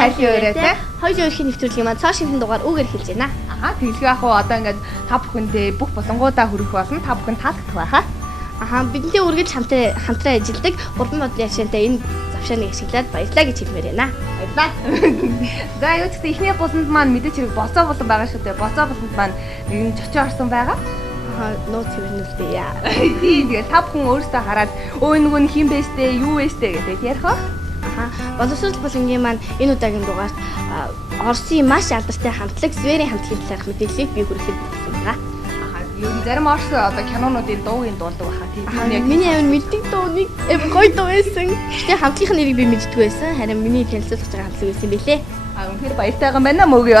тайлын өрөө те. Хоёрын өрхийн нэвтрүүлгийн маань цааш шинхэн дугаар үгээр хэлж байна. Аха тэглгүй ах уу одоо ингээд та бүхэндээ бүх болонгуудаа хүрэх болно. Та бүхэн таалагдах байхаа. Аха бидний үргэлж хамтран ажилладаг 3 модны ашигтай энэ завшааныг ашиглаад баярлаа гэж хэлмээр байна. Баярлаа. За юу ч гэсэн ихний буланд маань мэдээч хэрэг боцоо болон байгаа шүү дээ. Боцоо буланд маань нэгэн чочоо орсон байгаа. Нууц хөвнөлтэй яа. Тийм тэгээ та бүхэн өөрсдөө хараад өө нөгөө нь хин бэстэй юу бэстэй гэдэг ярих уу? Боловсрол болонгийн маань энэ удаагийн дугаарт Оросын маш алдартай хамтлаг Зверийн хамтлагийн талаарх мэдээллийг бий хүргэхэд болсон байгаа. Юу зарим Орос одоо кинонуудын дуугийн дуулдаг байхаа тийм. Миний амин мэддэг дууны гоё дуу байсан. Гэтэ хамтлагийн нэрийг би мэддэггүй байсан. Харин миний танилцуулах байгаа хамтлаг байсан юм билээ. Үнэхээр баяртай байгаа байна мөг юу.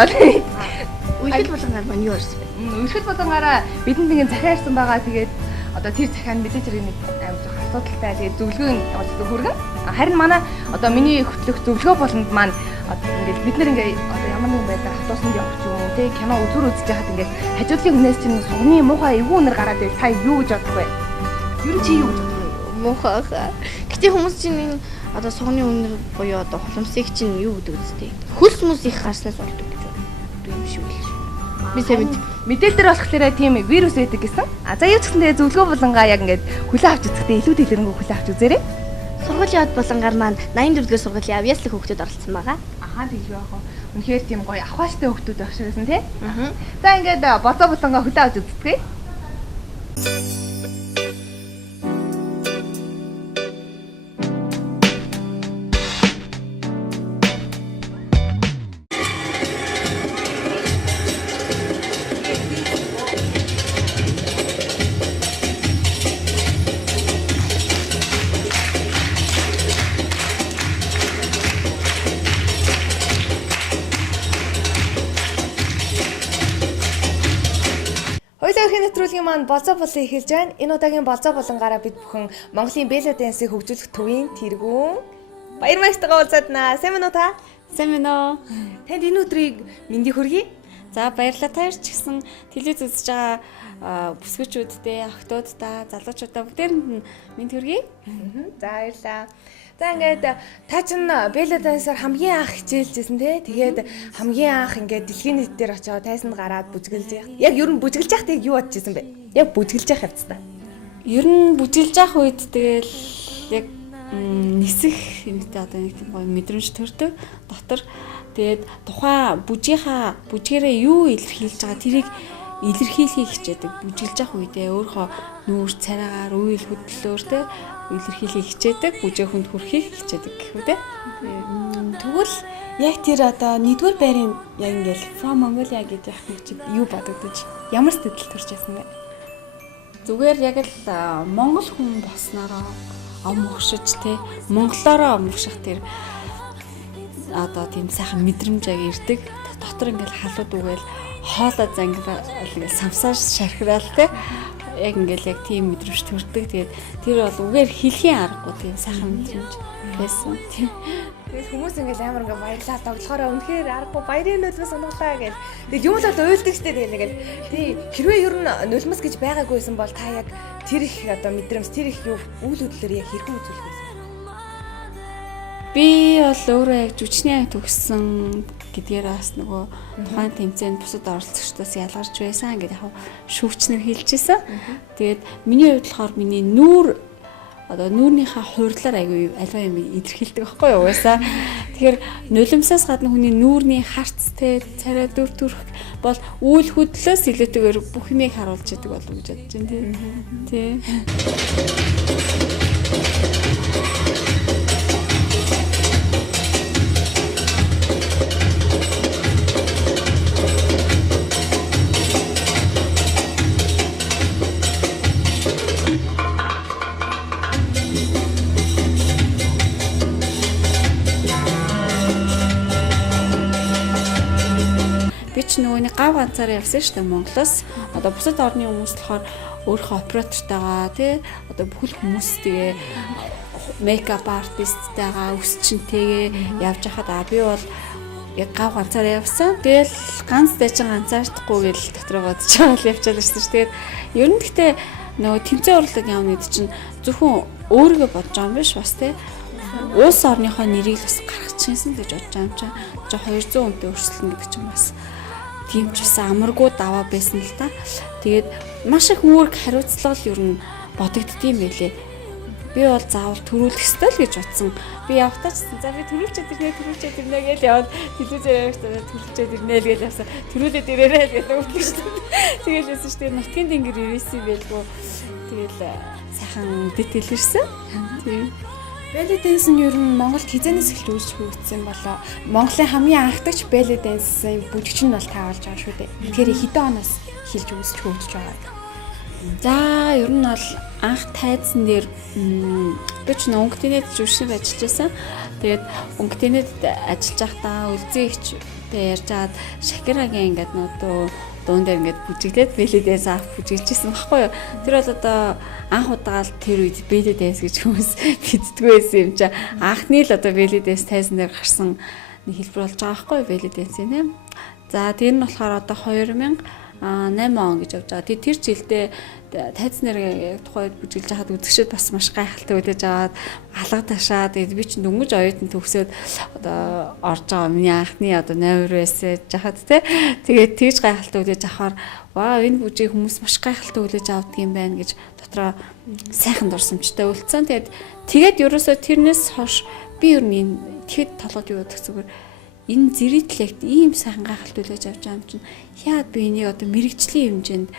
Үерхэл болонгаар маань юу орсон бэ? Үерхэл болонгаараа бидэнд нэгэн захиарсан байгаа. Тэгээд одоо тэр захиа нь мэдээж хэрэг нэг амар жоох асуудалтай. Тэгээд зөвлөгөө хүргэн. Харин манай одоо миний хөтлөх зөвлөгөө болонд маань одоо ингээд бид нар ингээд одоо ямар нэгэн байдлаар автобусанд явах ч юм уу тий кино үзэж байхад ингээд хажуудлын хүнээс чинь сугны муухай эвгүй үнэр гараад байвал та юу гэж бодох вэ? Юу чи юу гэж бодох вэ? Муухай. Гэтэ хүмүүс чинь энэ одоо сугны үнэр буюу одоо хуламсыг чинь юу гэдэг үстэй. Хөлс мөс их гарснаас болдог гэж боддог юм шиг л. Би сайн мэдээлэл болохоор тийм вирус байдаг гэсэн. За юу ч гэсэндээ зөвлөгөө болонгаа яг ингээд хүлээ авч үзэхдээ илүү дэлгэрэнгүй хүлээ авч үзээрэй. Сургуулийн од болонгаар маань 84-р сургуулийн авьяаслаг хүүхдүүд оролцсон байгаа. Аха тийм яах вэ? Үнэхээр тийм гоё авахштай хүүхдүүд байх ширсэн тий. За ингээд боцоо болонгаа хүлээ авч үздэгэ. Хоёулаа нэвтрүүлгийн маань болцоо болон эхэлж байна. Энэ удаагийн болцоо болонгаараа бид бүхэн Монголын Белла дэнсийг хөгжүүлэх төвийн тэргүүн баяр маягтайгаа уулзааднаа. Сайн мэн үү та? Сайн мэн үү? Танд энэ өдрийг мэндийг хүргэе. За баярлалаа. Таарч гисэн телевиз үзэж байгаа бүсгүүчүүдтэй, охтуудтай, залуучуудаа бүгдээрэнд нь мэнд хүргэе. За баярлалаа. За ингээд та чинь Белла дэнсээр хамгийн анх хичээлжсэн тий. Тэгээд хамгийн анх ингээд дэлхийн нийт дээр очиод тайсанд гараад бүжгэлж яах. Яг ер нь бүжгэлж яахт юу бодож ирсэн бэ? Яг бүжгэлж яах явцдаа. Ер нь бүжгэлж яах үед тэгэл яг нисэх юмтай одоо нэг тийм гоё мэдрэмж төрдөг дотор. Тэгээд тухайн бүжгээрээ юу илэрхийлж байгаа тэрийг илэрхийлэхийг хичээдэг. Бүжгэлж яах үедээ өөрөө нүүр царайгаар үйл хөдлөлөөр те илэрхийлэхийг хичээдэг, бүжээ хүнд хүрэхийг хичээдэг гэх үү те. Тэгвэл яг тэр одоо нэгдүгээр байрын яг ингээл From Mongolia гэж яах нэг чи юу бодогдож ямар сэтгэл төрж яасан бэ? Зүгээр яг л монгол хүн болсноороо омгшиж те монголоороо омгших тэр одоо тийм сайхан мэдрэмж яг ирдэг. Дотор ингээл халууд үгээл хоолой зангирал ингээл самсаар шархираал те яг ингээл яг тийм мэдрэмж төрдөг. Тэгээд тэр бол үгээр хэлхийн аргагүй тийм сайхан мэдрэмж байсан тийм. Тэгээд хүмүүс ингээл амар ингээ баярлаа тоглохороо үнэхээр аргагүй баярын нулимс сонголаа гэл. Тэгээд юм л уйлдаг штэ тэгээд ингээл тий хэрвээ ер нь нулимс гэж байгаагүйсэн бол та яг тэр их одоо мэдрэмж тэр их юу үйл хөдлөлөөр яг хэрхэн үзүүлэх вэ? Би бол өөрөө яг жүжигчний төгссөн гэдгээр бас нөгөө тухайн тэмцээнд бусад оролцогчдоос ялгарч байсан гэдэг яг шүүгчнэр хэлжсэн. Тэгээд миний хувьд болохоор миний нүүр одоо нүүрнийхээ хуурлаар аягүй альва юм илэрхийлдэг байхгүй юу угаасаа. Тэгэхээр нулимсаас гадна хүний нүүрний харц те царай дүр төрх бол үйл хөдлөлөөс илүүтэйгээр бүх юмыг харуулж яадаг болов гэж бодож байна тий. Нөгөө нэг гав ганцаараа явсан шүү дээ Монголоос. Одоо бусад орны хүмүүс болохоор өөрийнхөө оператортойгоо тий одоо бүхэл хүмүүстэйгээ мейкап артисттайгаа өсчөнтэйгээ явж хахад би бол яг гав ганцаараа явсан. Тэгэл ганц дэжин ганцаардахгүй гэл дотроо бодож байгаа л явчихлаа шүү дээ. Тэгээд ер нь гэхдээ нөгөө тэмцээн уралдаад явна гэдэг чинь зөвхөн өөрийгөө бодож байгаа юм биш бас тий. Улс орныхоо нэрийг бас гаргаж чадчихсан гэж бодож байгаа юм чинь. Жоо 200 хүнтэй өрсөлдөн гэдэг чинь бас тийм ч бас амаргүй даваа байсан л та. Тэгээд маш их үүрэг хариуцлага ер нь бодогддгийм байлээ. Би бол заавал төрүүлэх ёстой л гэж бодсон. Би явтаач за би төрүүлчихэд ирнэ гэж яваад телевизээр яваад төрүүлчихэд ирнэ л гэж явсан. Төрүүлээд ирээрэй л гэдэг үг шүү дээ. Тэгэл яасан шүү дээ. Нутгийн дэнгэр ирээсэн байлгүй. Тэгэл сайхан дэтэл ирсэн. Тийм. Belly dance нь ер нь Монголд хизэнээс эхэлж үүсгэгдсэн болоо. Монголын хамгийн анхдагч belly dance-ийн бүжигч нь бол та болж байгаа шүү дээ. Тэгэхээр хэдэн оноос эхэлж үүсгэж байгаа. За ер нь бол анх тайзан дээр би ч өнгөтнэд жүжигчээр ажиллаж байсан. Тэгээд өнгөтнэд ажиллаж байхдаа үлзийгч би ярьж хаад Шакирагийн ингээд нөө дуун дээр ингээд бүжиглээд belly dance авах бүжиглэжсэн баггүй юу. Тэр бол одоо анх удаал тэр үед belly dance гэж хүмүүс мэддэггүй байсан юм чи. Анхны л одоо belly dance тайзан дээр гарсан нэг хэлбэр болж байгаа байхгүй юу belly dance нэ. За тэр нь болохоор одоо 2008 он гэж явж байгаа. Тэр жилдээ тайзан дээр тухайд бүжиглэж хаад үзэгчд бас маш гайхалтай үдэж аваад алга ташаад би ч дөнгөж оюутан төгсөөд одоо орж байгаа миний анхны одоо номер байсан жахад те. Тэгээд тэгж гайхалтай үдэж авахаар ваа энэ бүжиг хүмүүс маш гайхалтай үдэж авдаг юм байна гэж дотроо сайхан дурсамжтай үлдсэн. Тэгээд ерөөсөө тэрнээс хойш би ер нь тэгэд толгойд юу бодох зүгээр энэ зэрэглэгт ийм сайхан гайхалтай үлээж авч байгаа юм чинь яад би энийг одоо мэрэгжлийн хэмжээнд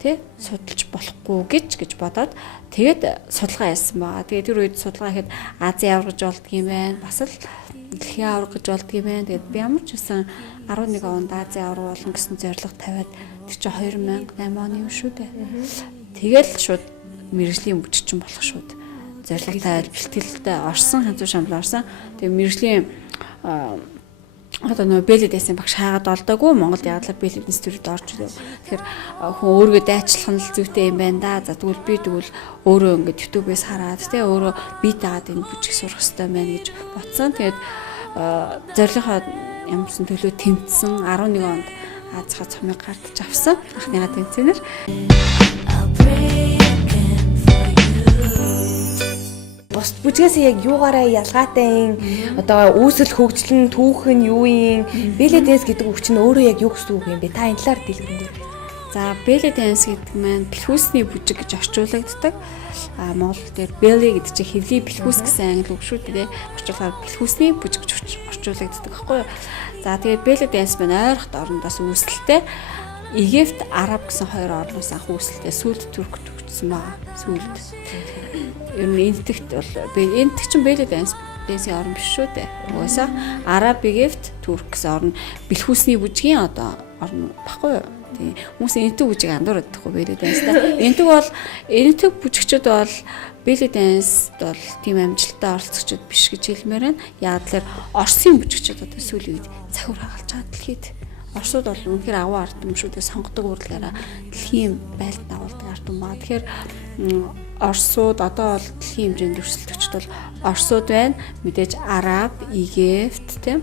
тэ судалж болохгүй гэж бодоод тэгээд судалгаа хийсэн байгаа. Тэгээд тэр үед судалгаа хийхэд Азийн авраг гэж болдго юм байна. Бас л дэлхийн авраг гэж болдго юм байна. Тэгээд би ямар ч байсан 11 онд Азийн авраг болно гэсэн зорилго тавиад тэр чинь 2008 оны юм шүү дээ. Тэгэл шууд мэрэгжлийн бүжигчин болох шууд зорилго тавиад бэлтгэлтэй орсон, ханцуу шамлаа орсон. Тэгээд мэрэгжлийн одоо нөө belly dance-ийн багш хаагаад олдоогүй Монголд яадлаа belly dance төрөд орж ирээ. Тэгэхээр хүн өөргөө дайчлах нь л зүйтэй юм байна да. За тэгвэл би өөрөө ингээд YouTube-ээс хараад тий өөрөө бие даагаад энэ бүжиг сурах хэрэгтэй байна гэж бодсон. Тэгээд зорилгоо ямарсан төлөө тэмцсэн 11 онд Азийнхаа цомыг гардаж авсан. Анхныхаа тэмцээнээр бус бүжгээс яг юугаараа ялгаатай одоо үүсэл хөгжлөн түүх нь юу юм belly dance гэдэг үг чинь өөрөө яг юу гэсэн үг юм бэ? Та энэ талаар дэлгэрэнгүй. За belly dance гэдэг маань бэлхүүсний бүжиг гэж орчуулагддаг. Монгол дээр belly гэдэг чинь хэвлий бэлхүүс гэсэн англи үг шүү дээ. Орчуулахаар бэлхүүсний бүжиг гэж орчуулагддаг байхгүй юу? За тэгээд belly dance маань ойрхот орнодоос үүсэлтэй. Египт, Араб гэсэн хоёр орноос анх үүсэлтэй. Сүүлд Турк төгссөн байгаа. Сүүлд. Ер нь энтэгт бол энтэг чинь belly dance-ийн орн биш шүү дээ. Угаасаа Араб, Египт, Турк гэсэн орн бэлхүүсний бүжгийн одоо орн баггүй юу? Тийм. Хүмүүс энтэг бүжиг андуураад байхгүй belly dance-та. Энтэг бүжигчд бол belly dance бол тийм амжилттай оролцогчд биш гэж хэлмээр байна. Яг л Оросын бүжигчд одоо сүүлийн үед цахиур хагалж байгаа дэлхийд. Оросууд бол үнэхээр аваа ард юм шүү дээ сонгодог урлагаараа дэлхийн байлд дагуулдаг ард юм ба. Тэгэхээр Оросууд одоо бол дэлхийн хэмжээнд өрсөлдөгчд бол Оросууд байна. Мэдээж Араб, Египт тийм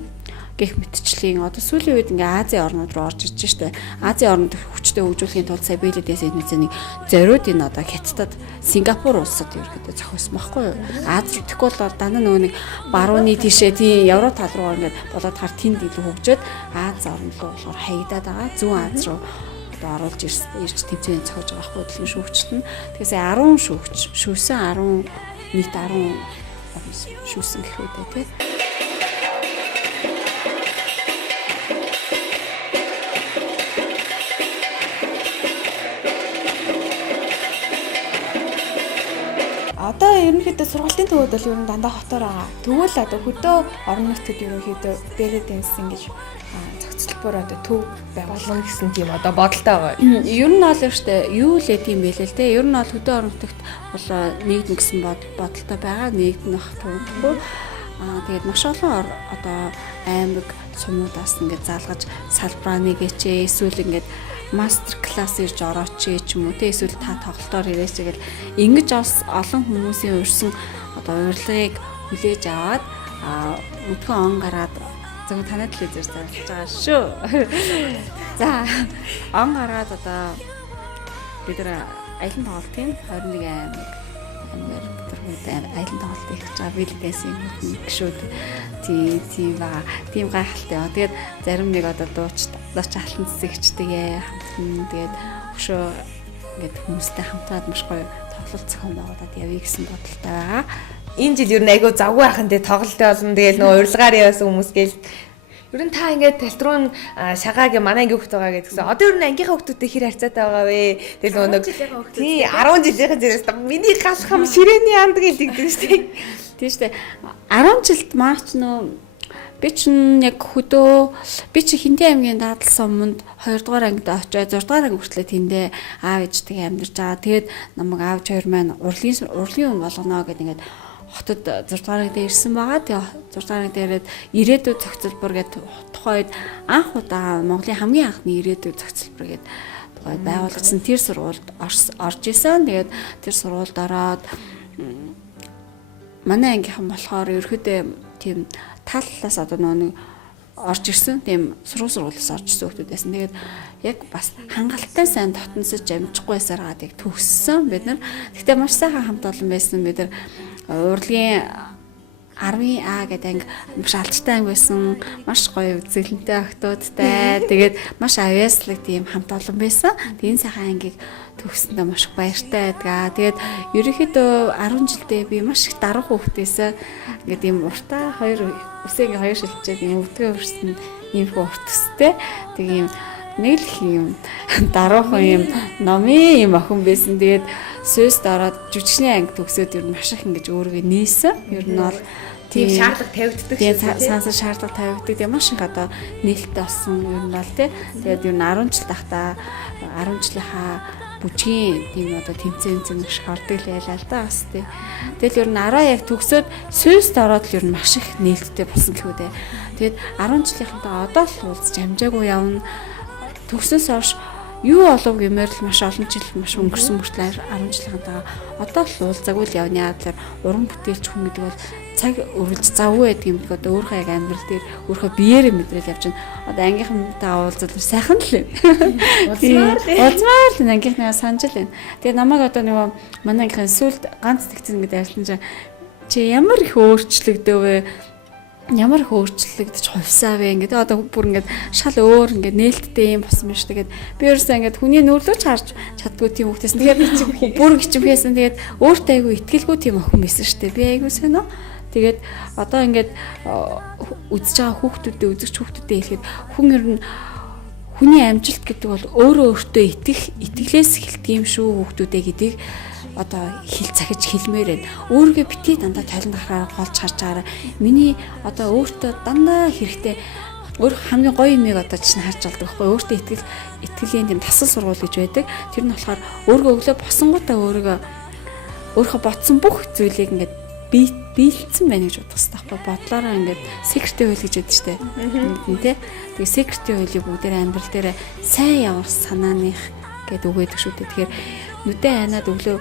гэх мэтчлийн одоо сүүлийн үед ингээ Азийн орнууд руу орж иж штэ. Азийн орнууд хүчтэй хөгжүүлэхийн тулд сая belly dance-ийн мэдээний зориуд энэ одоо Хятадд, Сингапур улсад ерөөдөө зохиосон байхгүй юу? Аз руу тэгэхгүй бол дандаа нөгөө нэг барууны тишээ тийм Европ тал руу ингээд болоод хар тэнд илүү хөгжөөд Аз орн руу болохоор хаягдаад байгаа. Зүүн Аз руу одоо оруулж ирж тэмцээний цохиж байгаа байхгүй дэлхийн шүүгчт нь. Тэгэхээр сая 10 шүүгч шүүсэн 10 нийт 10 шүүсэн гэх үү те. Одоо ерөнхийдөө сургалтын төвөд бол ер нь дандаа хотоор байгаа. Тэгвэл одоо хөдөө орон нутгад ерөнхийдөө belly dance ингэж зохицолбоор одоо төв байгуулна гэсэн тийм одоо бодолтой байгаа. Ер нь бол штэ юу л гэдэг юм бэ л те. Ер нь бол хөдөө орон нутагт бол нэгдэн гэсэн бодолтой байгаа. Нэгдэн бах төвгүй. Тэгээд маш олон одоо аймаг сумнуудаас ингээд залгаж салбараа нэгээч эсвэл ингээд мастер класс ирж орооч ч юм уу те эсвэл та тоглолтоор ирээч гэл ингэж олон хүмүүсийн урьсан одоо урилгыг хүлээж аваад өдгөө он гараад зөв танай телевизээр зарлж байгаа шүү. За он гараад одоо бид нар аялын тоглолтын 21 аймаг айлын тоглолт их гэж байгаа билгээсэн юм гişүүд тийм байгаа. Тийм гайхалтай байгаа. Тэгээд зарим нэг одоо дууч алтан цэцэгчтэйгээ хамтна. Тэгээд өшөө ингээд хүмүүстэй хамтраад маш гоё тоглолт зохион байгуулад явъя гэсэн бодолтой байгаа. Энэ жил ер нь айгүй завгүй ахын дээр тоглолттой болно. Тэгээд нөгөө урилгаар явсан хүмүүс гээл ер нь та ингээд талтруу шагаагийн манай ангийн хүүхд байгаа гэдгсэн. Одоо ер нь ангийнхаа хүүхдүүдтэй хэр харьцаатай байгаа вэ? Тэгэл нөгөө тий 10 жилийн зэрэг миний галхам ширээний анд гэлдэгдэг шүү дээ. Тийм шүү дээ. 10 жилд маач нөө би чинь яг хөдөө би чи Хинтээ аймгийн дадлсан өмнөд 2 дугаар ангид очиж 6 дугаар анги хүртэл тэндээ аав ээжтэйгээ амьдарч байгаа. Тэгээд намайг аавч хоёр маань урлагийн хүн болгоно гэдэг ингээд хотод 6 дугаар ангид ирсэн байгаа. Тэгээд 6 дугаар ангид ирээд ирээдүйд зохицолбор гэдэг тухайд анх удаа Монголын хамгийн анхны ирээдүйд зохицолбор гэдэг тухайд байгуулагдсан тэр сургуульд орж исэн. Тэгээд тэр сургуульд ороод манай ангийнхан болохоор ерөөдөө тийм таллаас одоо нэг орж ирсэн тийм сургуулиас орж ирсэн хүмүүс байсан. Тэгээд яг бас хангалттай сайн дотносож амжихгүйсээр гадыг төгссөн бид нар. Гэхдээ маш сайхан хамт олон байсан. Бид нар урлагийн 10А гэдэг анги маш алдартай анги байсан. Маш гоё зэлэнтэй охтуудтай. Тэгээд маш авьяаслаг тийм хамт олон байсан. Тэгээд энэ сайхан ангийг төгсөндөө маш баяртай байдгаа. Тэгээд ерөнхийдөө 10 жилдээ би маш их дарах хүүхдээсээ ингээд ийм уртаа үсээ хоёр шилжээд ийм өвдгөө өрсөн ийм урт төстэй. Тэг ийм нэг л юм даруухан юм номын юм охин байсан. Тэгээд Сүйст ороод жүжигчний анги төгсөөд ер нь маш их ингэж өөрийгөө нээсэн. Ер нь бол тийм шаардлага тавигддаг шүү дээ. Сансан шаардлага тавигддаг. Тэгээд маш их одоо нээлттэй болсон ер нь бол тий. Тэгээд ер нь 10 жил тахта 10 жилийнхаа бүжгийн тийм одоо тэмцээн маш их ордог л байлаа л да бас тий. Тэгэл ер нь 10 яг төгсөөд Сүйст ороод л ер нь маш их нээлттэй болсон гэхүү дээ. Тэгээд 10 жилийнхаа одоо л уулзч амжаагүй явна. Төгсөөс хойш юу болов гэмээр л маш олон жил маш өнгөрсөн мөртлөө 10 жилийнхаа одоо л уулзаагүй л явна яа гэхээр уран бүтээлч хүн гэдэг бол цаг өрүүлж завгүй байдаг юм бол одоо өөрөө яг амьдрал дээр өөрөө биеэрээ мэдрэл явж байна. Одоо ангийнхантай уулзал сайхан л байна. Уулзмаар л ангийнхнаа санаж л байна. Тэгээ намайг одоо нөгөө манай ангийнхын сүлд ганц тэгсэн гэдэг ярьсан чинь чи ямар их өөрчлөгдөөв ямар их өөрчлөгдөж хувьсаа вэ ингээд одоо бүр ингээд шал өөр ингээд нээлттэй юм болсон юм шүү. Тэгээд би ерөөсөө ингээд хүний нүрлөөч харж чаддгүй тийм хөвгтэйсэн. Тэгээд бүр гिचмхээсэн. Тэгээд өөртөө айгу итгэлгүй тийм охин байсан шүү дээ. Би айгу сонио. Тэгээд одоо ингээд үзэж байгаа хүүхдүүдэд үзэгч хүүхдүүдэд хэлэхэд хүн ер нь хүний амжилт гэдэг бол өөрөө өөртөө итгэлээс эхэлдэг юм шүү хүүхдүүдээ гэдгийг одоо хэл цахиж хэлмээр байна. Өөргөө битгий дандаа талент гарахаар голж харж байгаараа миний одоо өөртөө дандаа хэрэгтэй өөр хамгийн гоё юмыг одоо чинь харж болдог байхгүй өөртөө итгэлийн тийм тасал сургууль гэж байдаг. Тэр нь болохоор өөргөө өглөө босонгуудаа өөрийнхөө ботсон бүх зүйлийг ингээд биелцсэн байна гэж бодох хэрэгтэй байхгүй бодлоороо ингээд секреттэй хөл гэж яддаг штэ. Тэ. Тэгээ секреттэй хөлийг бүгдээр амьдрал дээр сайн явах санааных гэдэг үг байдаг шүү дээ. Тэгэхээр нүдэн айнаад өглөө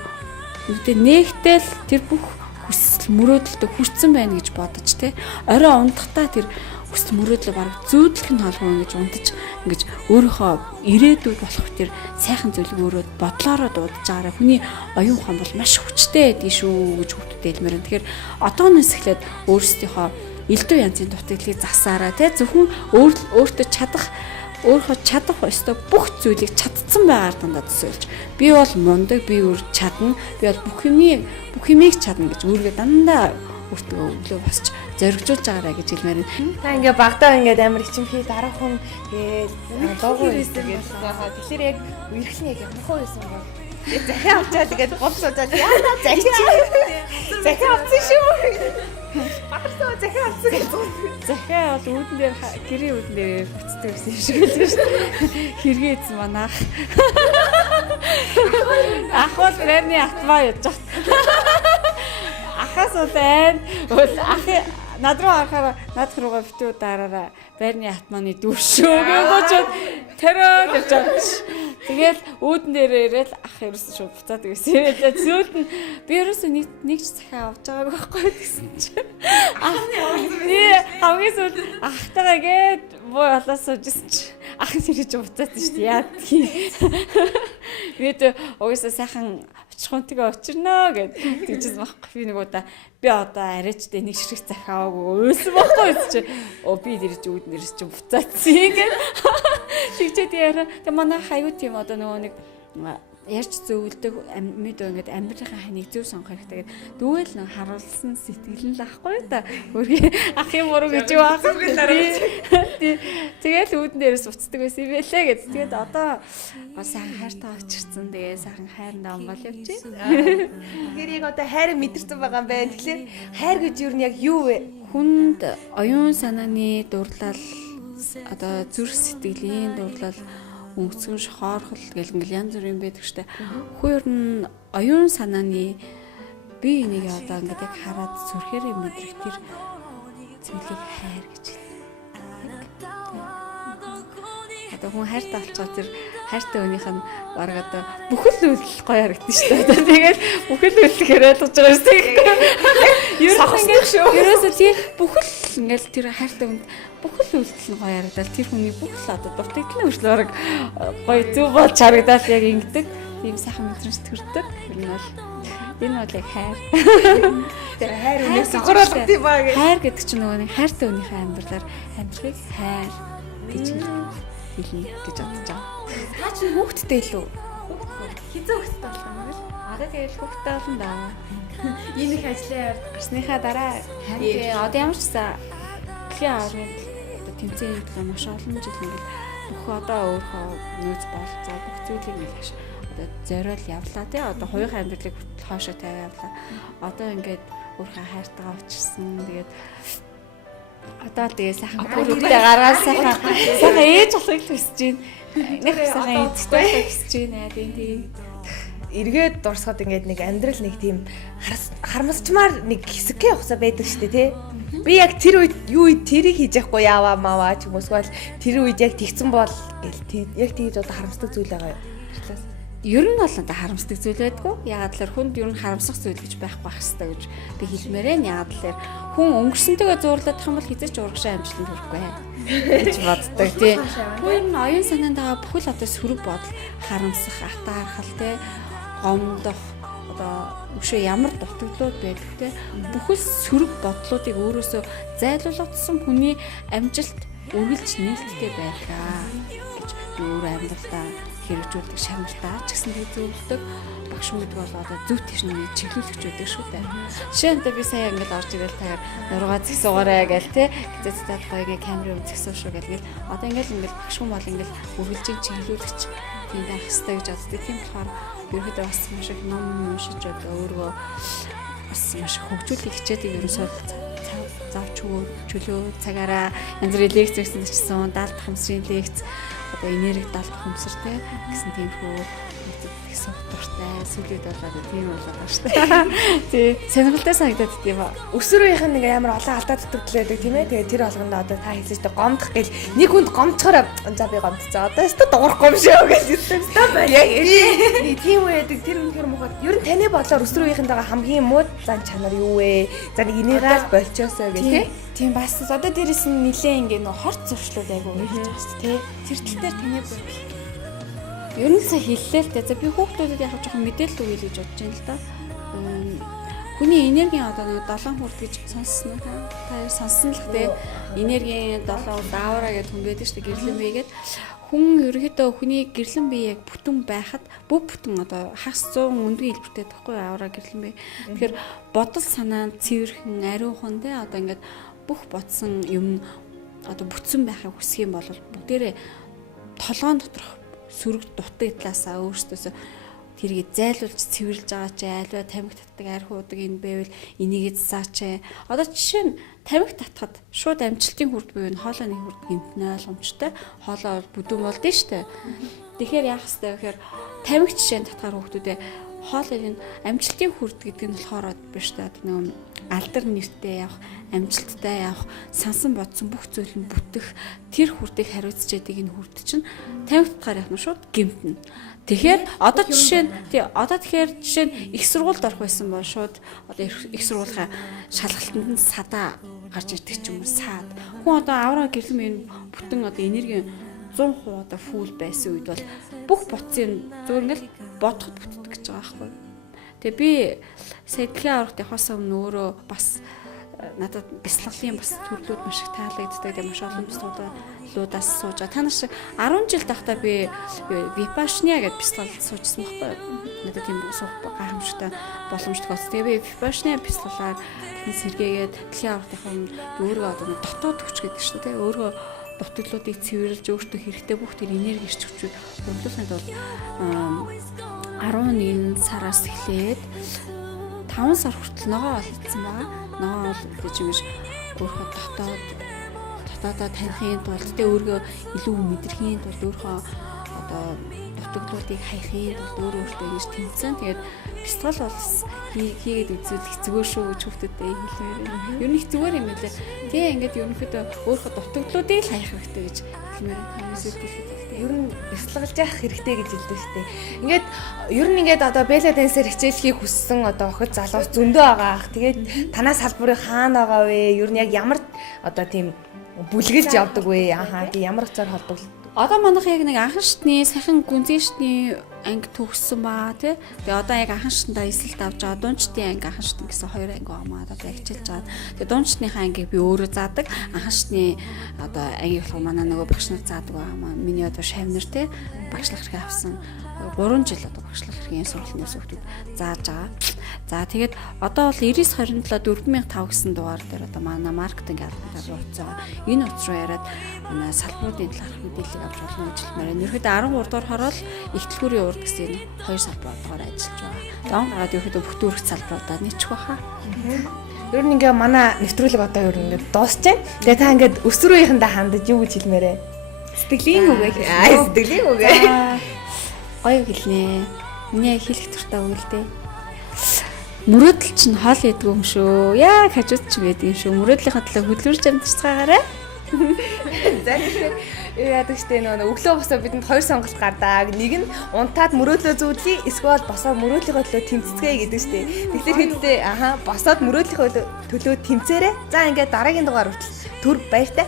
нүдэн нээгтэл тэр бүх хүсэл мөрөөдөлтөд хүрсэн байна гэж бодож тэ. Орой унтахтаа тэр хүсэл мөрөөдлөө баг зүүдлэх нь холбоо ингэж унтаж ингэж өөрийнхөө ирээдүйд болох тэр сайхан зүйлийг өөрөө бодлоороо дуудаж байгаараа хүний оюун ухаан бол маш хүчтэй байдгийг шүү гэж хүүхдэд хэлмээр байна. Тэгэхээр одооноос эхлээд өөрсдийнхөө элдв янзын дутагдлыг засаараа тэ зөвхөн өөртөө өөрийнхөө чадах ёстой бүх зүйлийг чадсан байгаар дандаа төсөөлж би бол мундаг би өөр чадна би бол бүх юмыг чадна гэж өөргөө дандаа өөртөө өглөө босч зоригжуулж байгаарай гэж хэлмээр байна. Та ингээ багтаа ингээд амар хичмхий дараахан тэгээд дуугүй тэгээд тэгэхээр яг үерхлэн яг ямар хөө байсан бол захиа авчаа тэгээд голцоодаа яа захиа авсан шүү. Багтаа захиа авсан гэдэг. Захиа бол үүдэн дээр гэрийн үүдэн дээр буцдаг гэсэн юм шиг л шүү. Хэрэгээ эзэн манаа. Ах бол нэрний атмаа яж чад. Ахаас удаа ах над руу харахаар над руугаа битүү дараараа байрны атманы дүүшөө гэж тэрөө гэж бодож. Тэгэл үүдэн дээр ирээл ах ерөөсөө шууд буцаад гэсэн. Зөөлд нь би ерөөсөө нэг ч захиа авч байгааг байхгүй гэсэн чинь. Хамгийн сүүлд ахтайгаа гээд буу болоосоо жисэн чи ах сэрэж буцаад шүү дээ. Яа гэх юм. Бид угаасаа сайхан очихонтойгоо очирноо гэд тэгжсэн байхгүй. Би нэг удаа би одоо арайчдээ нэг ширхэг захаагүй өөсөн байхгүй чи. Би дэрж үүднэрс чи буцаацсан гэд. Тэгчээд яараа тэг манай хаяг тийм одоо нөгөө нэг ярьж зөвлөдөг мэд ингээд амьдрахын ханыг зөв сонгох хэрэгтэй гэдэг. Дүүл нэг харуулсан сэтгэл л ахгүй да. Хөргий ах юм буруу гэж юу аах. Тэгээд үүдэн дээрээс уцдаг байсан юм байлээ гэж. Тэгээд одоо сайхан хайртай очирсан. Тэгээд сайхан хайрандаа омбол явж байна. Тэгэхээр яг одоо хайр мэдэрсэн байгаа юм байна. Тэгэхээр хайр гэж юу нь яг юу вэ? Хүнд оюун санааны дурлал одоо зүрх сэтгэлийн дурлал өнгөцгөн шохоорхол гэл ингээл янз бүрийн байдаг штэ. Хүү ер нь оюун санааны би энийг одоо ингээд яг хараад зүрхээрээ мэдрэх тэр зүйлийг хайр гэж байна. Одоо хүн хайртай болчихоо тэр хайртай хүнийх нь бараг одоо бүхэл үйлдэл гоё харагдсан шүү дээ. Тэгээд бүхэл үйлдэл яриад байгаа юм шиг. Ер нь ингээд ерөөсөө тийм бүхэл ингээл тэр хайртай хүнд бүхэл үйлдэл нь гоё харагдал тэр хүний бүхэл одоо дуртагдлын хөршлөө бараг гоё зүв болж харагдал яг ингэдэг. Тийм сайхан мэдрэмж төрдөг. Ер нь бол энэ бол яг хайр. Тэр хайр үнээс зуралт юм аа гэж. Хайр гэдэг чинь нөгөө нэг хайртай хүнийхээ амьдралаар амьдрахыг хайр гэж хэлнэ гэж бодож байгаа. Та чинь хүүхдтэй илүү Хизээ хүүхдтэй болох юм бол одоо тэгэл хүүхдтэй болно да. энэ их ажлын ард Гарсныхаа дараа харин одоо ямар ч са дэлхийн аврагын одоо тэмцээний төлөө маш олон жил ингээд бүх одоо өөрөө нөөц болцоо бүх зүйлийг нэг хаш одоо зориул явлаа тий одоо хоёрын амьдралыг хоошоо тавиа явлаа. Одоо ингээд өөрөө хайртайгаа учирсан. Тэгээд одоо тэгээ сайхан бүрүүдээ гараад сайхан ээж болохыг хүсэж байна. Нэг сайхан эцтэй хүсэж байна. Тийм. эргээд дурсахад ингээд нэг амьдрал нэг тийм харамсчмаар нэг хэсэгтэй явахсаа байдаг шүү дээ тий. Би яг тэр үед юу тэрийг хийж яахгүй яаваа маваа ч юм уу эсвэл тэр үед яг тэгсэн бол гэл яг тэгж одоо харамсдаг зүйл байгаа юу? Ер нь бол надад харамсдаг зүйл байдгүй. Ягаад гэхээр хүнд ер нь харамсах зүйл гэж байхгүй байх хэрэгтэй гэж би хэлмээр байна. Ягаад гэхээр хүн өнгөрсөнтэйгээ зуурлах юм бол хизээч урагшаа амжилтанд хүрэхгүй гэж боддог тий. Хүн ер нь оюун санаанд байгаа бүхэл одоо сөрөг бодол, харамсах, атаархал тий, гомдох одоо өшөө ямар дутагдлууд байдаг тий. Бүхэл сөрөг бодлуудыг өөрөөсөө зайлуулсан хүний амжилт үргэлж нээлттэй байлаа гэж би өөрөө амьдралдаа хэрэгжүүлдэг шамартаа ч гэсэн би зөвлөдөг багш хүмүүс бол одоо зөв тийшний чиглүүлэгч байдаг шүү дээ. Жишээлбэл би сая ингэж орж ирэл таар нургаа зэх суугаарай гээл те хэцээ гоё камерын үзэх шүү гээл одоо ингэж багш хүмүүс бол ингэж үргэлжийн чиглүүлэгч тийм байх хэрэгтэй гэж боддог. Тийм болохоор ерөөдөө бас маш их ном уншиж одоо өөрөө бас маш их хөгжүүлэх хичээдэг ерөөсөө завч чөлөө цагаараа янз бүрийн лекц өгсөн даалт хамсрын лекц одоо энерги даалт хөмсөртэй гэсэн тиймхүү гэсэн дуртай сүлээд болоод тийм болоод шүү дээ. Тий, сонирхолтой санагдаад тийм ба. Өсвөрийнх нь нэг амар олон алдаа дутагдал байдаг тийм ээ. Тэгээ тэр болгондоо одоо та хэлсэжтэй гомдох гэл нэг хүнд гомдохоор за би гомдцоо. Одоо өстө дуурахгүй юм шиг гэж хэлсэн. Яг тийм байдаг. Тэр үнэхээр муухай. Ер нь таны бодлоор өсвөрийнхэнтэйгээ хамгийн муу зан чанар юу вэ? За нэг энергаал болчоосоо гэх тийм. Тийм бас одоо дээрэс нь нилээ ингээ нөө хорт зуршлууд айгу хийж байгаа шүү дээ. Тэр тал дээр таны бодол. Ер нь сая хэллээ л дээ. За би хүүхдүүдэд яг жоохон мэдээлэл өгье гэж бодож байна л да. Хүний энергийн одоо нэг 7 хүрд гэж сонссон уу? Та сонссон л дээ. Энергийн 7 даавра гэдэг хүн байдаг шүү дээ. Гэрлэн бие гэдэг. Хүн ерөөхдөө хүний гэрлэн бие яг бүтэн байхад бүх бүтэн одоо хагас 100 өндгийн хэлбэртэй тахгүй авра гэрлэн бие. Тэгэхээр бодол санаа цэвэрхэн ариухан те одоо ингээд бүх бодсон юм одоо бүтсэн байхыг хүсэх юм бол бүгдээрээ толгоон доторх сүрэг дутагдлаасаа өөрсдөөсөө тэрийг зайлуулж цэвэрлж байгаа ч альва тамхи татдаг арх уудаг энэ байвал энийгээ засаач. Одоо жишээ нь тамхи татхад шууд амжилтын хүрд буюу хоолойны хүрд гэмтэн ойлгомжтой. Хоолой бол бүдүүн болдсон шүү дээ. Тэгэхээр яах вэ гэхээр тамхи жишээ нь татхаар хүүхдүүдээ хоолойн амжилтын хүрд гэдэг нь болохоор биш та нэг алдар нэртэй явах, амжилттай явах, сансан бодсон бүх зүйл нь бүтэх тэр хүрдийг хариуцж яадаг энэ хүрд чинь тамхи татхаар явах нь шууд гэмтэн. Тэгэхээр одоо жишээ нь их сургуульд орох байсан бол шууд одоо их сургуулийн шалгалтанд нь садаа гарч ирдэг ч юм уу саад. Хүн одоо авраа гэрлэн энэ бүтэн одоо энерги 100% одоо фул байсан үед бол бүх буцын зөв ингээл бодоход бүтдэг гэж байгаа байхгүй. Тэгээ би сэтглийн аврагт явахаас өмнө өөрөө бас надад бяцлаглалын бас төрлүүд маш их таалагддаг. Тэгээ маш олон бяцлаглуудаас сууж байгаа. Та нар шиг 10 жил тахта би Vipassana гэдэг бяцлаглалд суужсан байхгүй. Надад тийм суух гайхамшигтай боломж төгс. Тэгээ би Vipassana бяцлаглаар тэнд сэргээгээд дэлхийн аврагт явах өмнө өөрөө одоо дотоод хүч гэдэг чинь тий өөрөө дутагдлуудыг цэвэрлж өөртөө хэрэгтэй бүх тэр энерги ирч хүчүүд хөнгөлөхөнд бол 11 сараас эхлээд 5 сар хүртэл ногоо олдсон байгаа. Ногоо олж ингэж өөрөө дотоодоо танихын тулд тэ өөрөө илүү мэдрэхийн тулд өөрөө одоо дутагдлуудыг хайхын тулд өөртөө ингэж тэмцэн. Тэгээд бяцлал бол хийгээд үзвэл хэцүү шүү гэж хүүхдүүдэд хэлмээр. Ер нь хэцүүгээр юм лээ. Тэгээ ингээд ерөнхийдөө өөрөө дутагдлуудыг л хайх хэрэгтэй гэж хэлмээр хүмүүсэлтэй. Ер нь бяцлаглаж явах хэрэгтэй гэж хэлдэг шүү дээ. Ингээд ер нь ингээд одоо белла дансер хичээлхийг хүссэн одоо охид залуус зөндөө байгаа ах. Тэгээд танаас салбарын хаана байгаа вэ? Ер нь яг ямар одоо тийм бүлгэлж явдаг вэ? Ахаа тийм ямар хэвээр холбогдол. Одоо манайх яг нэг анхан шатны сайхан гүнзгий шатны анги төгссөн баа тий. Тэгээ одоо яг анхан шатндаа эсэлт авч байгаа дундчдын анги анхан шатн гэсэн хоёр анги байгаа. Одоо яг хичээлж байгаа. Тэгээ дундчдынхаа ангийг би өөрөө заадаг. Анхан шатны одоо анги болох манай нөгөө багш нар заадаг байгаа. Миний одоо шавнар тий багшлах хэрэг авсан 3 жил одоо багшлах хэргийн сургалтын хүүхдүүд зааж байгаа. За тэгээд одоо бол 9927 4005 гэсэн дугаар дээр одоо манай маркетинг албанаар нууц байгаа. Энэ утас руу яриад манай салбаруудын талаарх мэдээлэл авч болно гэж хэлмээр. Ерөнхийдөө 13 дугаар хорол ихтлгүүрийн урд гэсэн хоёр салбараар ажиллаж байгаа. Дон гараад ерөнхийдөө бүх төрөх салбаруудаар нийцэх баха. Ер нь ингээ манай нэвтрүүлэг одоо ер нь ингээ дуусч байна. Тэгээ та ингээ өсвөрийнхөндөө хандаж юу гэж хэлмээрээ? Сэтгэлийн үгээ хэлээ. Сэтгэлийн үгээ. Гоё хэлнэ. Миний хэлэх туртаа үг л дээ. Мөрөөдөл чинь хоол идэг юм шүү. Яг хажууд ч байдаг юм шүү. Мөрөөдлийнхаа төлөө хөдөлмөрч амжицгаагаарай. За тэгэхээр яадаг штэ нөгөө өглөө босоо бидэнд хоёр сонголт гардаг. Нэг нь унтаад мөрөөдлөө зүүдлээ, эсвэл босоод мөрөөдлийнхөө төлөө тэмцэцгээе гэдэг штэ. Тэгэхээр хэдтэй босоод мөрөөдлийнхөө төлөө тэмцээрэй. За ингээд дараагийн дугаар хүртэл түр баяртай.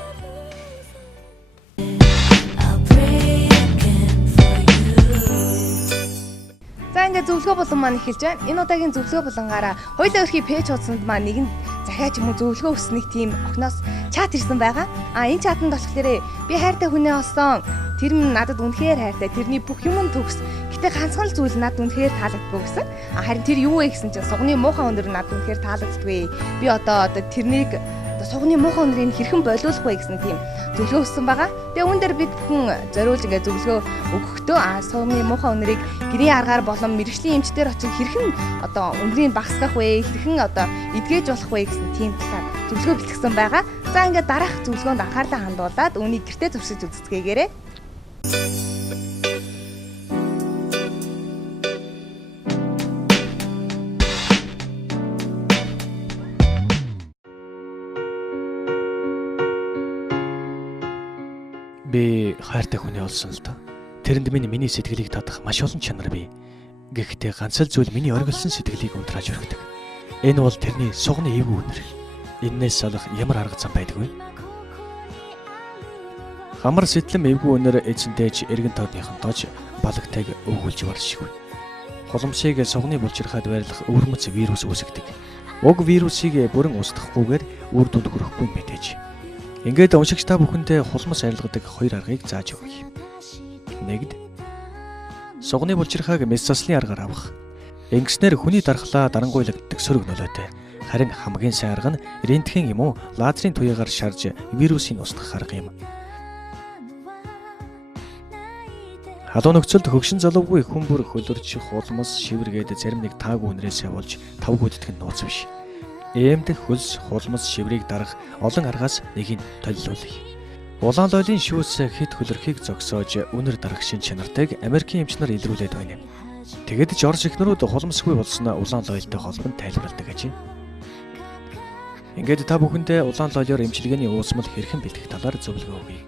За ингээд зөвлөгөө болон маань эхэлж байна. Энэ удаагийн зөвлөгөө болонгаараа хоёулаа өрхий пэйж хуудсанд маань нэгэн захиач юм уу зөвлөгөө өснөх тийм охиноос чат ирсэн байгаа. Энэ чатанд болохоор би хайртай хүнээ олсон. Тэр минь надад үнэхээр хайртай. Тэрний бүх юм төгс. Гэтэ ганцхан л зүйл надад үнэхээр таалагддаг гэсэн. Харин тэр юу вэ гэсэн чинь сугны муухай өнөр надад үнэхээр таалагддаггүй. Би одоо тэрнийг сугны муухай өнрийг хэрхэн болиулах вэ гэсэн тийм зөвлөгөө өгсөн байгаа. Тэгээ үүн дээр бид бүхэн зориулж ингээд зөвлөгөө өгөхдөө сугны муухай өнрийг гэрийн аргаар болон мэрэгжлийн эмчтэр очиж хэрхэн одоо өнрийг багасгах вэ, хэрхэн одоо эдгэж болох вэ гэсэн тийм талаар зөвлөгөө бэлтгэсэн байгаа. За ингээд дараах зөвлөгөөнд анхаарлаа хандуулаад үүнийг гэртээ зуршиж үздэцгээгээрэй. Би хайртай хүнээ олсон л доо. Тэрэнд миний сэтгэлийг татах маш олон чанар бий. Гэхдээ ганц л зүйл миний оргилсон сэтгэлийг унтрааж өргөдөг. Энэ бол тэрний сугны эвгүй үнэр. Иннээс салах ямар арга зам байдаггүй. Хамар сэтлэм эвгүй үнэр эзэнтэйж эргэн тойрныхон дооч балагтайг өвгүүлж баршгүй. Холомсыг сугны булчирхаад байрлах өвөрмөц вирус үүсгдэг. Уг вирусыг бүрэн устгахгүйгээр үр дүнд хүрэхгүй мэдээж. Ингээд уншигч та бүхэндээ хулмас арилгадаг хоёр аргыг зааж өгье. Нэгд сугны булчирхааг мессаслын аргаар авах. Ингэснээр хүний дархлаа дарангуйлагддаг сөрөг нөлөөтэй. Харин хамгийн сайн арга нь рентген юм уу лазерын туяагаар шарж вирусыг устгах арга юм. Халуун нөхцөлд хөгшин залуугүй хүн бүр хөлөрч хулмас шивэргээд зарим нэг таагүй үнрээсээ болж тавгүйддэг нь нууц биш. Эмд хөлс хулмас шиврийг дарах олон аргаас нэгийг толилуулъя. Улаан лойлын шүүс хэд хөлөрхийг зогсоож үнэр дарах шин чанартайг Америкийн эмчнэр илрүүлээд байна. Тэгэд Жорж ихнэрүүд хулмасгүй болсноо улаан лойлтой холбоонд тайлбарладаг гэж. Ингээд та бүхэндээ улаан лойлоор эмчилгээний уусмал хэрхэн бэлтгэх талаар зөвлөгөө өгье.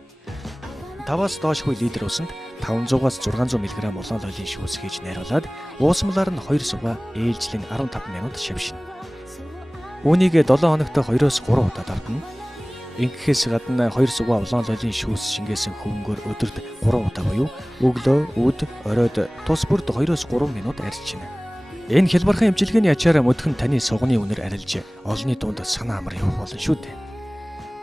5-аас доошгүй литр усанд 500-аас 600 мг улаан лойлын шүүс хийж найруулад уусмалаар нь 2 суга ээлжлэн 15 минут шавшина. Үүнийг 7 хоногт 2-3 удаа давтана. Ингэхээс гадна 2 сугаа улаан лолын шүүс шингээсэн хөвөнгөөр өдөрт 3 удаа буюу өглөө, өд, оройд тус бүрд 2-3 минут арилж байна. Энэ хялбархан эмчилгээний ачаар мөдгөн таны сугны үнэр арилж олонний дунд санаа амар явах болно шүү дээ.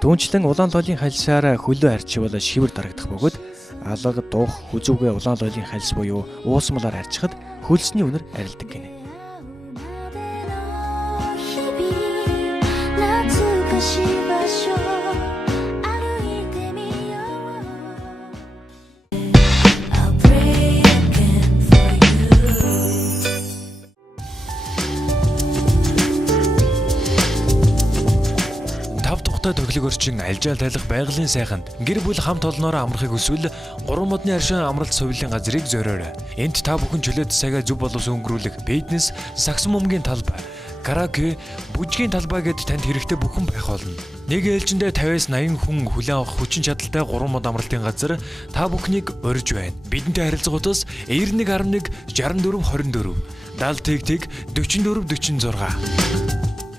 Түүнчлэн улаан лолын хальсаар хөлөө арчивал шивэр дарагдах бөгөөд алга, дух, хүзүүгээ улаан лолын хальс буюу уусмалаар арчихад хөлсний үнэр арилдаг гинэ. Төглөг орчин альжаал тайлах байгалийн сайханд гэр бүл хамт олноороо амрахыг хүсвэл 3 модны аршин амралт сувилийн газрыг зориорой. Энд та бүхэн чөлөөт цагаа зөв боловсон өнгөрүүлэх фитнес, сакс мумгийн талбай, караоке, бүжгийн талбай гэд танд хэрэгтэй бүхэн байх болно. Нэг ээлжиндээ 50-80 хүн хүлээн авах хүчин чадалтай 3 мод амралтын газар та бүхнийг урьж байна. Бидэнтэй харилцагуудаас 9111 64 24 70 44 46.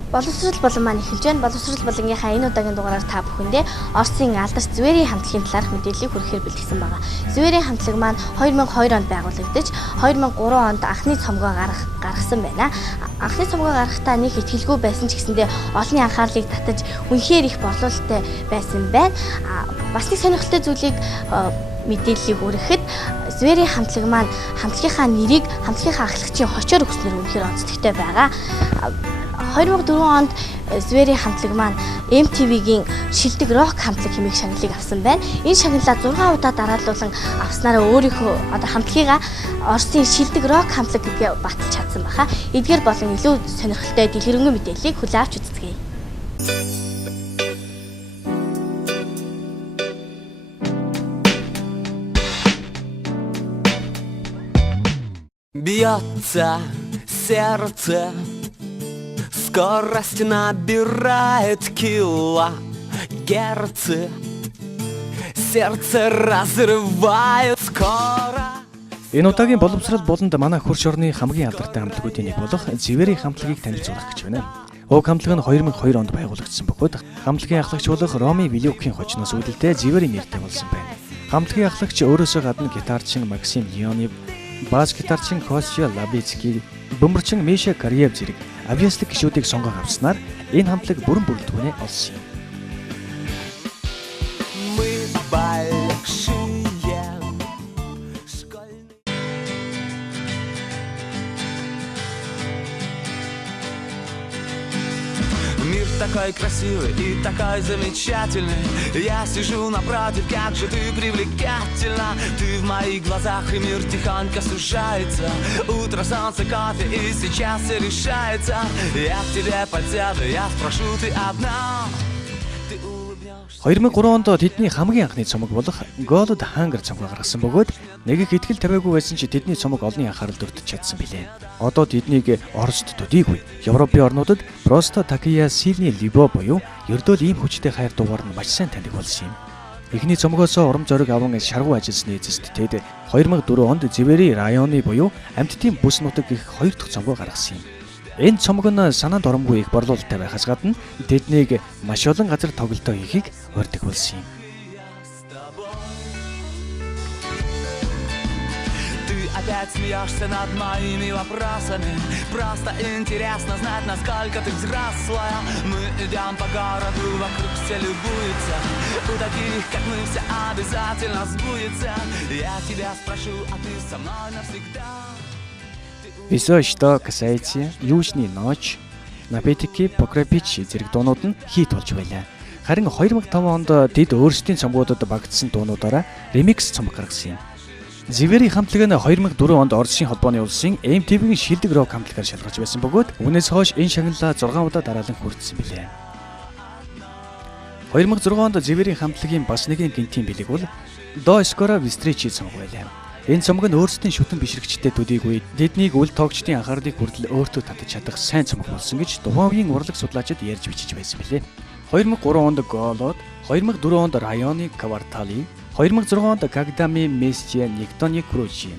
Боловсрол болон маань эхэлж байна. Боловсрол болонгийнхаа энэ удаагийн дугаараар та бүхэндээ Оросын алдарч Звери хамтлагийн талаарх мэдээллийг хүргэхээр бэлтгэсэн байгаа. Звери хамтлаг маань 2002 онд байгуулагдаж 2003 онд анхны цомгоо гаргасан байна. Анхны цомгоо гаргахдаа нэг ихтгэлгүй байсан ч гэсэндээ олонний анхаарлыг татаж үнэхээр их борлуулалттай байсан байна. Бас нэг сонирхолтой зүйлийг мэдээллийг өргөхөд Звери хамтлаг маань хамтлагийнхаа нэрийг хамтлагийнхаа ахлагчийн хочоор өгснээр үнэхээр онцлогтой байгаа. 2004 онд Звери хамтлаг маань MTV-гийн шилдэг рок хамтлаг хэмээх шагналыг авсан байна. Энэ шагналаа 6 удаа дараалуулан авснараа өөрийнхөө хамтлагийгаа Оросын шилдэг рок хамтлаг гэдгээ баталж чадсан баха. Эдгээр болон илүү сонирхолтой дэлгэрэнгүй мэдээллийг хүлээн авч үзье. Бьется сердце, скорость набирает килогерцы, сердце разрывает скоро. Энэ удаагийн боловсрал болонд манай хөрш орны хамгийн алдартай хамтлагуудын нэг болох Звери хамтлагийг танилцуулах гэж байна. Уг хамтлаг нь 2002 онд байгуулагдсан бөгөөд хамтлагийн ахлагч болох Роми Вилюкийн хочноос үүдэлтэй Звери нэртэй болсон байна. Хамтлагийн ахлагч өөрөөсөө гадна гитарчин Максим Леонов, бас гитарчин Костя Лабицкий, бөмбөрчин Миша Карьев зэрэг авьяаслаг гишүүдийг сонгох авснаар энэ хамтлаг бүрэн бүрэлдэхүүнээ олсон юм. Мир такой красивый и такой замечательный. Я сижу напротив, как же ты привлекательна. Ты в моих глазах, и мир тихонько сужается. Утро, солнце, кофе, и сейчас все решается. Я к тебе подсяду, я спрошу, ты одна. 2003 онд тэдний хамгийн анхны цомог болох Gold Hunger цомгоо гаргасан бөгөөд нэг их итгэл тавиагүй байсан ч тэдний цомог олонний анхаарал өртөж чадсан билээ. Одоо тэднийг Оросд төдийгүй Европын орнуудад просто такия сильный либо буюу ердөөл ийм хүчтэй хайр дуугаар нь маш сайн таньдаг болсон юм. Эхний цомгоосоо урам зориг аван шаргуу ажилласны эцэст тэд 2004 онд Звери районы буюу амьтдын бүс нутаг гэх 2 дахь цомгоо гаргасан юм. Энэ цомог нь санаанд оромгүй их борлуулалттай байхаас гадна тэднийг маш олон газар тоглолтоо хийхийг урьдаг болсон юм. Опять смеешься над моими вопросами. Просто интересно знать, насколько ты взрослая. Мы идем по городу, вокруг все любуются. У таких, как мы, все обязательно сбудется. Я тебя спрошу, а ты со мной навсегда. Висо что касается Южной ночи, Напетики, Покропич зэрэг дуунууд нь хит болж байлаа. Харин 2005 онд тэд өөрсдийн цомгуудад багтсан дуунуудаараа ремикс цомог гаргасан юм. Звери хамтлаг нь 2004 онд Оросын холбооны улсын MTV-ийн шилдэг рок хамтлагаар шалгарч байсан бөгөөд үүнээс хойш энэ шагналаа 6 удаа дараалан хүртсэн билээ. 2006 онд Звери хамтлагийн бас нэгэн гинтийн бэлэг бол До Скоро Встречи цомог байлаа. Энэ цомог нь өөрсдийн шүтэн бишрэгчтэй төдийгүй тэднийг үл тоогчдын анхаарлыг хүртэл өөртөө татаж чадах сайн цомог болсон гэж тухайн урлаг судлаачид ярьж бичиж байсан билээ. 2003 онд Голод, 2004 онд Районы Квартали, 2006 онд Когда мы вместе никто не круче,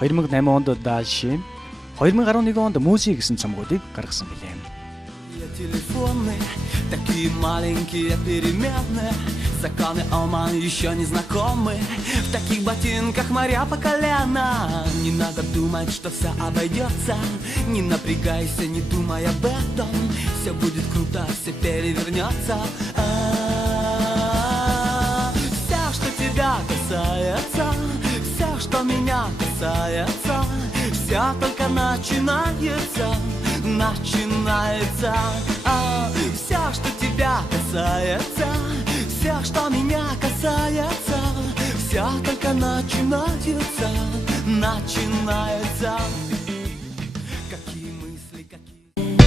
2008 онд Дальше, 2011 онд Музи гэсэн цомгуудыг гаргасан билээ. телефоны, такие маленькие перемены. Законы Оман еще не знакомы. В таких ботинках моря по колено. Не надо думать, что все обойдется. Не напрягайся, не думай об этом. Все будет круто, все перевернется. Все, что тебя касается, все, что меня касается, все только начинается, начинается. Все, что тебя касается, все, что меня касается, все только начинается, начинается. Какие мысли, какие...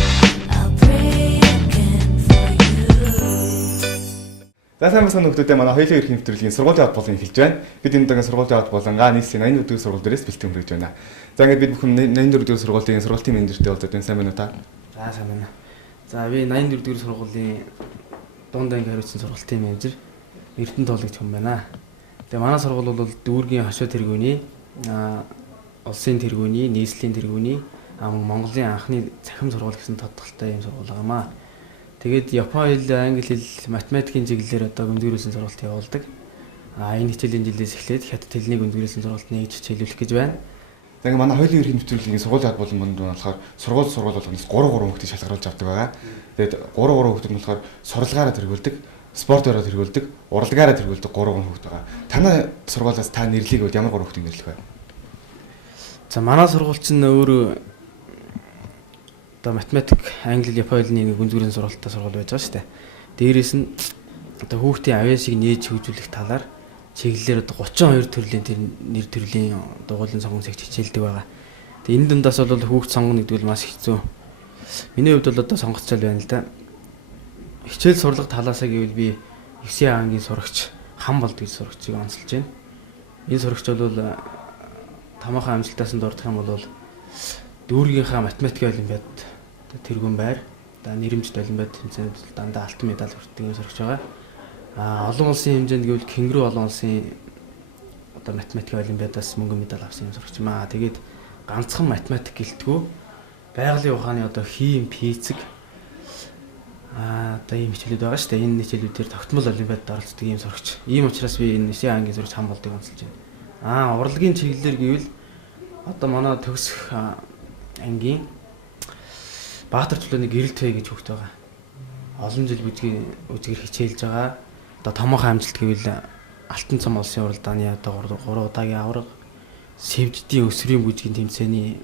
За сайн бацхан нөхдүүдээ манай хоёулын ерхий нэвтрүүлгийн сургуулийн хот болон эхэлж байна. Бид энэ удаагийн сургуулийн хот болонгаа нийслэлийн 84 сургууль дээрээс бэлтгэн хүргэж байна. За ингээд бид бүхэн 84 дэх сургуулийн сургуулийн менежертэй болоод байна. Сайн байна уу та? За сайн байна. За би 84 дэх сургуулийн дунд анги хариуцсан сургуулийн менежер Эрдэнэ Тоологч хүн байна. Тэгээ манай сургууль бол дүүргийн хошуу тэргүүний улсын тэргүүний, нийслэлийн тэргүүний Монголын анхны цахим сургууль гэсэн тодтолтой юм сургууль байгаамаа. Тэгээд Японы хэл, англи хэл, математикийн чиглэлээр одоо гүнзгийрүүлсэн сургалт явуулдаг. Энэ хичээлийн жилээс эхлээд хятад хэлний гүнзгийрүүлсэн сургалт нэгж хичээлүүлэх гэж байна. За ингээд манай хоёулын ерхий нэвтрүүлгийн сургуулийн хот болон манд болохоор сургууль болгоноос 3 хүүхдийг шалгаруулж авдаг байгаа. Тэгээд 3 хүүхэд нь болохоор сурлагаараа тэргүүлдэг, спортоор тэргүүлдэг, урлагаараа тэргүүлдэг 3 хүүхэд байгаа. Танай сургуулиас та нэрлэгийг бол ямар 3 хүүхдийг нэрлэх вэ? За манай сургууль чинь өөрөө одоо математик, англи, японы хэлний гүнзгийрийн сургалттай сургууль байж байгаа шүү дээ. Дээрээс нь одоо хүүхдийн авьяасыг нээж хөгжүүлэх талаар чиглэлээр одоо 32 төрлийн нэр төрлийн дугуйлан сонгон цагт хичээлдэг байгаа. Тэгээ энэ дундаас бол хүүхд сонгоно гэдэг нь маш хэцүү. Миний хувьд бол одоо сонгоцол байна л да. Хичээл сурлага талаасаа гэвэл би 9 ангийн сурагч Хамболд гэж сурагчийг онцолж байна. Энэ сурагч бол томоохон амжилтаас нь дурдах юм бол дүүргийнхаа математикийн олимпиад тэргүүн байр, нэрэмжит олимпиад тэмцээнд дандаа алтан медаль хүртдэг сурагч байгаа. Олон улсын хэмжээнд гэвэл Кенгуру олон улсын одоо математикийн олимпиадаас мөнгөн медаль авсан сурагч юм аа. Тэгээд ганцхан математик гэлтгүү байгалийн ухааны одоо хийм, физик одоо ийм хичээлүүд байгаа шүү дээ. Энэ хичээлүүдээр тогтмол олимпиадад оролцдог ийм сурагч. Ийм учраас би энэ 9 ангийн сурагч Хамболдыг онцолж байна. Урлагийн чиглэлээр гэвэл одоо манай төгсөх ангийн Баатар чулууны гэрэл твэ гэж хөгт байгаа. Олон жил үзгээр хичээлж байгаа. Одоо томоохон амжилт гэвэл Алтан цам улсын уралдааны одоо 3 удаагийн авраг, Сэвждийн өсвөрийн бүжгийн тэмцээний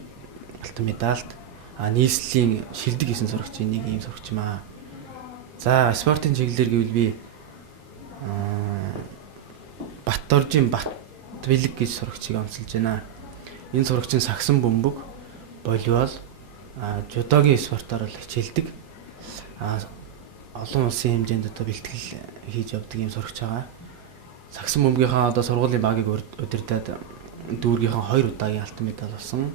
алтан медальт, нийслэлийн шилдэг хийсэн сурагчийн нэг ийм сурагч юм аа. За спортын чиглэлээр гэвэл би Баттөржийн Бат Бэлэг гэж сурагчийг онцолж байна. Энэ сурагчин сагсан бөмбөг, волейбол, жудогийн спортоор л хичээлдэг. Олон улсын хэмжээнд одоо бэлтгэл хийж явдаг юм сурагч байгаа. Сагсан бөмбөгийнхаа одоо сургуулийн багийг удирдаад дүүргийнхаа 2 удаагийн алтан медаль болсон.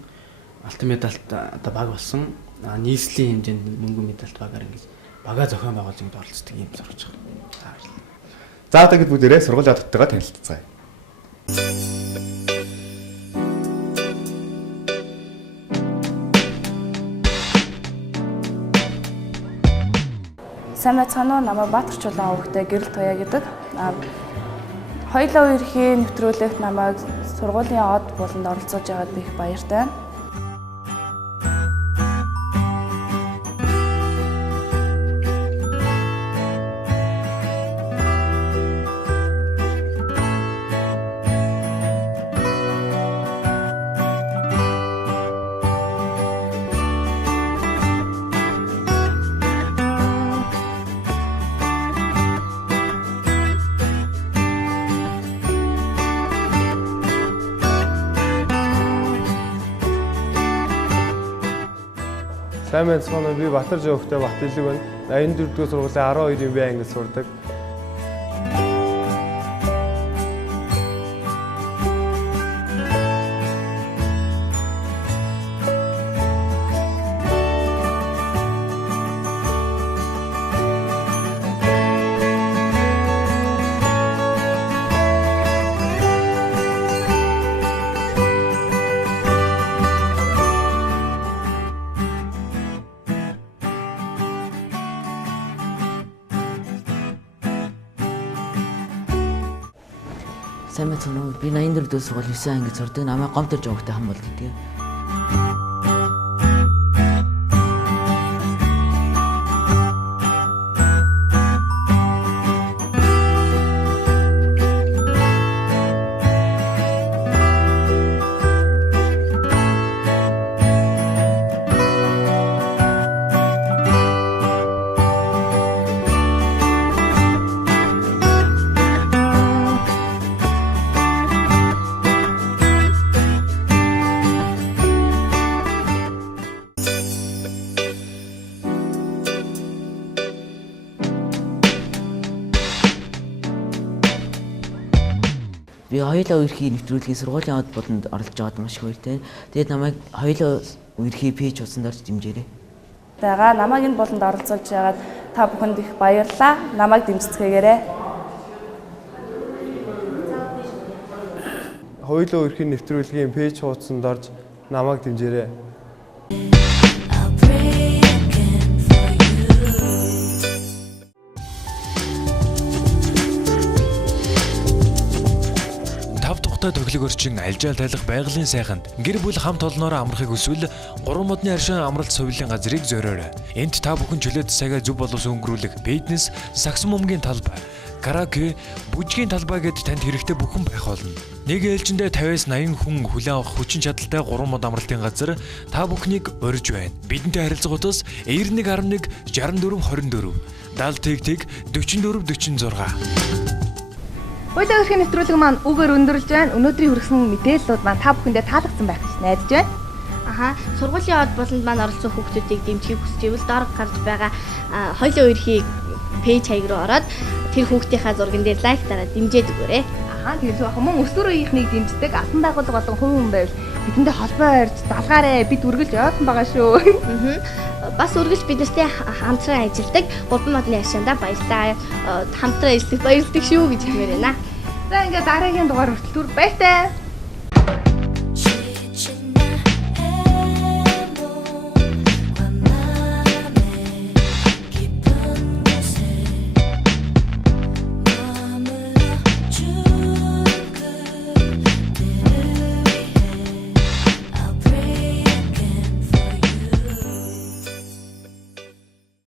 Алтан медальт одоо баг болсон. Нийслэлийн хэмжээнд мөнгөн медальт багаар ингэж бага зохион байгуулалтанд оролцдог юм сурагч байгаа. За одоо бид бүгдээрээ сургуулийн хаттайгаа танилццгаая. Сайн байцгаана уу? Намайг Баатар чулуун хүүхдээ Гэрэл Туяа гэдэг. Хоёулаа үерхий нэвтрүүлэгт намайг сургуулийн од болонд оролцуулж байгаад би их баяртай байна. Сайн байцгаана уу? Би Батар жоохтой Бат Илэг байна. 84 дугаар сургуулийн 12-ын Б ангид сурдаг. Сайн мэцэн үү? Би 84 дэх сургууль 9 ангид сурдаг. Намайг гомдорж өгөхтэй хам болдгийе. Би хоёулаа үерхий нэвтрүүлгийн сургуулийн од болонд оролцож байгаад маш их баяртай. Тэгээд намайг хоёулаа үерхий пэйж утсанд орж дэмжээрэй. Тагаа намайг энэ болонд оролцуулж байгаад та бүхэнд их баярлалаа. Намайг дэмжицгээгээрэй. Хоёулаа үерхий нэвтрүүлгийн пэйж хуудсанд орж намайг дэмжээрэй. Төглөг орчин альжаал тайлах байгалийн сайханд гэр бүл хамт олноороо амрахыг хүсвэл 3 модны аршин амралт сувилийн газрыг зориорой. Энд та бүхэн чөлөөт цагаа зөв боловсон өнгөрүүлэх фитнес, саксон бөмбөгийн талбай, караоке, бүжгийн талбай гэд танд хэрэгтэй бүхэн байх болно. Нэг ээлжиндээ 50-аас 80 хүн хүлээн авах хүчин чадалтай 3 мод амралтын газар та бүхнийг урьж байна. Бидэнтэй харилцагуудаас 9111 64 24 70 44 46. Хоёулаа үерхий нэвтрүүлэг маань үгээр өндөрлж байна. Өнөөдрийн хүргэсэн мэдээллүүд маань та бүхэндээ таалагдсан байх гэж найдаж байна. Аха, сургуулийн од болонд маань оролцсон хүүхдүүдийг дэмжихийг хүсч ивэл доор гарч байгаа хоёулаа үерхий пэйж хаяг руу ороод тэр хүүхдийнхаа зурган дээр лайк дараад дэмжээд өгөөрэй. Аха, тэгээс бахан мөн өсвөрийнхнийг дэмждэг албан байгууллага болон хувь хүн байвал бидэндээ холбоо барьж залгаарэ бид үргэлж явсан байгаа шүү. Бас үргэлж биднэртэй хамтран ажилладаг 3 модны ашианда баярлалаа. Хамтран ажиллах баярлалаа шүү гэж хэлмээр байна. За ингээд дараагийн дугаар хүртэл баяртай.